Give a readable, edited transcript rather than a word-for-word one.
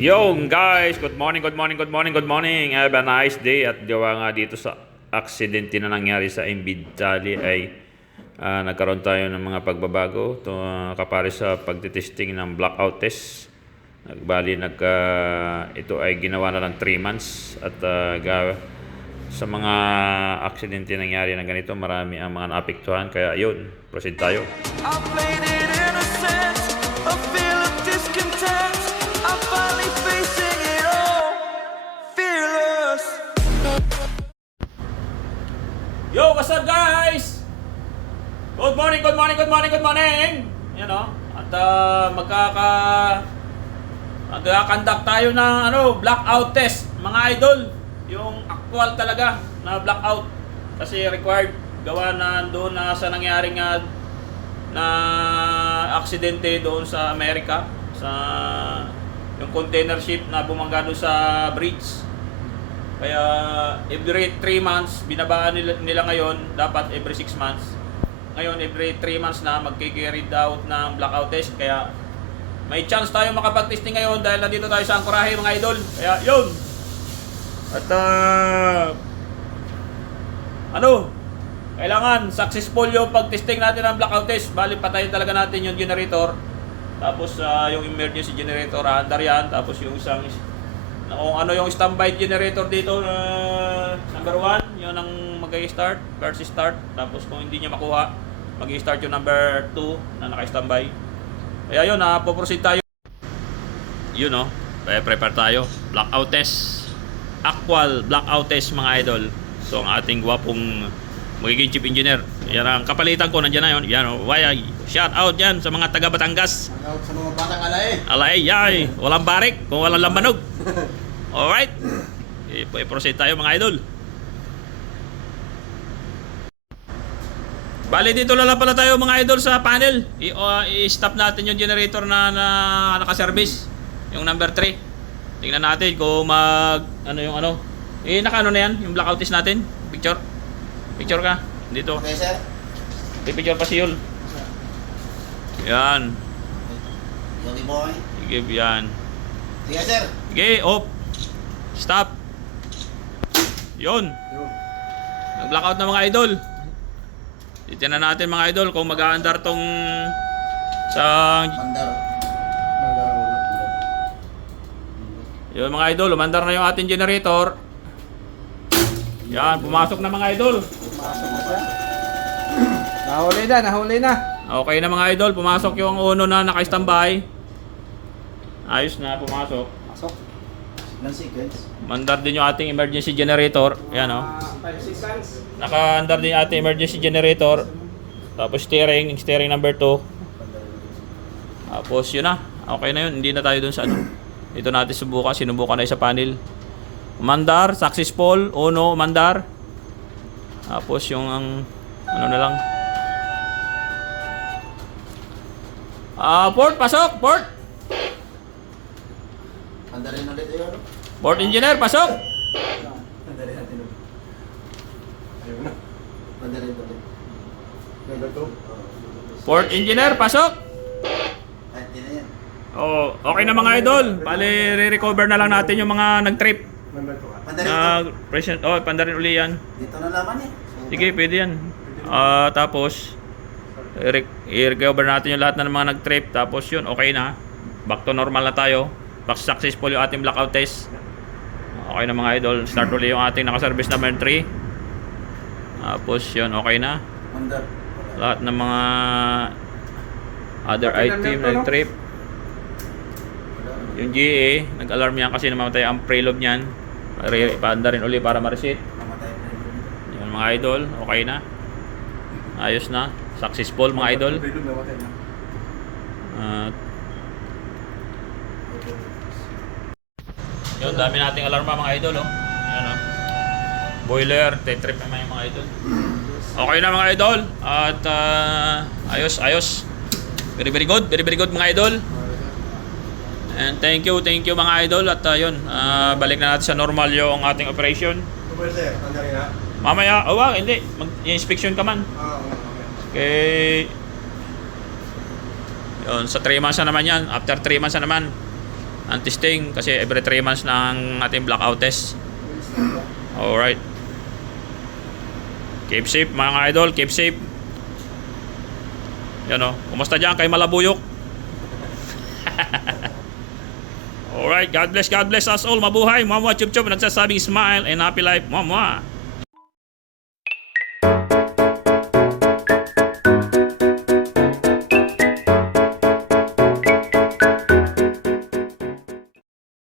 Yo guys, good morning, good morning, good morning, good morning. Have a nice day. At gawa nga dito sa aksidente na nangyari sa Embid Valley ay nagkaroon tayo ng mga pagbabago kapare sa pagtitesting ng blackout test. Ito ay ginawa na lang 3 months at sa mga aksidente nangyari na ganito, marami ang mga naapektuhan. Kaya yun, proceed tayo. Yo, what's up guys? Good morning, good morning, good morning, good morning. Yan o. At magkakandak tayo ng blackout test, mga idol. Yung actual talaga na blackout. Kasi required gawa na doon na sa nangyaring na aksidente doon sa Amerika. Sa yung container ship na bumangga doon sa bridge. Kaya every 3 months, binabaan nila ngayon, dapat every 6 months. Ngayon, every 3 months na magkikarried out ng blackout test. Kaya may chance tayo makapag-testing ngayon dahil nandito tayo sa Ancoraje, mga idol. Kaya yun! At kailangan successful yung pag-testing natin ng blackout test. Bali, patayin talaga natin yung generator. Tapos yung emergency generator, andar yan. Tapos yung isang yung standby generator dito number 1, yun ang mag-i-start, first start. Tapos kung hindi niya makuha, mag-i-start yung number 2 na naka-standby. Kaya yun, po-proceed tayo. Yun prepare tayo. Blackout test. Actual blackout test, mga idol. So ang ating gwapong magiging chief engineer. Yan ang kapalitan ko, nandiyan na yun. Yan shout out yan sa mga taga Batangas. Shout out sa mga batang alay. Alay, yay. Walang barik kung walang lambanog. Alright. I-proceed tayo, mga idol. Bali, dito lang pala tayo, mga idol, sa panel. I-stop natin yung generator na naka-service. Yung number 3. Tingnan natin kung naka-ano na yan, yung blackout test natin. Picture. Picture ka. Dito. Okay, sir. Picture pa si Yul. Yan. Yogi boy. Sige, yan. Sige, sir. Sige, off. Stop. Yun. Nag-blackout na, mga idol. Titignan natin, mga idol, kung mag-aandar tong sa... Mandar. Yun, mga idol, umandar na yung ating generator. Yan, pumasok na, mga idol. Pumasok na siya. Nahuli na. Okay na, mga idol, pumasok yung uno na naka-standby. Ayos na, pumasok. Pasok. Ilang seconds? Mandar din yung ating emergency generator. Yan 5-6 seconds. Naka-andar din yung ating emergency generator. Tapos steering number 2. Tapos yun na. Okay na yun. Hindi na tayo dun sa Ito natin sinubukan na sa panel. Umandar, successful. Uno, umandar. Tapos yung na lang. Port, pasok! Port! Mandarin ulit yun. Port engineer, pasok! Mandarin natin ulit. Ayun na. Mandarin ulit. Number 2. Port engineer, pasok! Ay, hindi na yan. Okay na, mga idol. Bali, re-recover na lang natin yung mga nag-trip. Mandarin ulit. Pandarin uli yan. Dito na laman eh. Sige, pwede yan. Tapos, i-recover natin yung lahat ng mga nag-trip. Tapos yun, okay na. Back to normal na tayo. Successful yung ating blackout test. Okay na, mga idol. Start uli yung ating naka-service number 3. Tapos yun, okay na. Mandar. Lahat ng mga other item nag-trip. Yung GA, nag-alarm yan kasi namamatay ang preload niyan. Ipaanda rin uli para ma-reset. Mamatay na rin. Yung mga idol, okay na. Ayos na. Successful, mga idol. Yun, dami nating alarma, mga idol. Yan, boiler, tetrip naman yung mga idol. Okay na, mga idol. At ayos. Very good, very good, mga idol. And thank you mga idol. At yun, balik na natin sa normal yung ating operation. Sir, mandarin na. Mamaya, hindi. Mag-inspection ka man. Okay. Yun, sa 3 months na naman yan. After 3 months na naman. ang testing kasi every 3 months na ang ating blackout test. Alright. Keep safe mga idol, keep safe. Yan o, kumusta dyan kay Malabuyok? Alright, God bless us all. Mabuhay. Mwah mwah chup chup. Nagsasabing smile and happy life. Mwah mwah.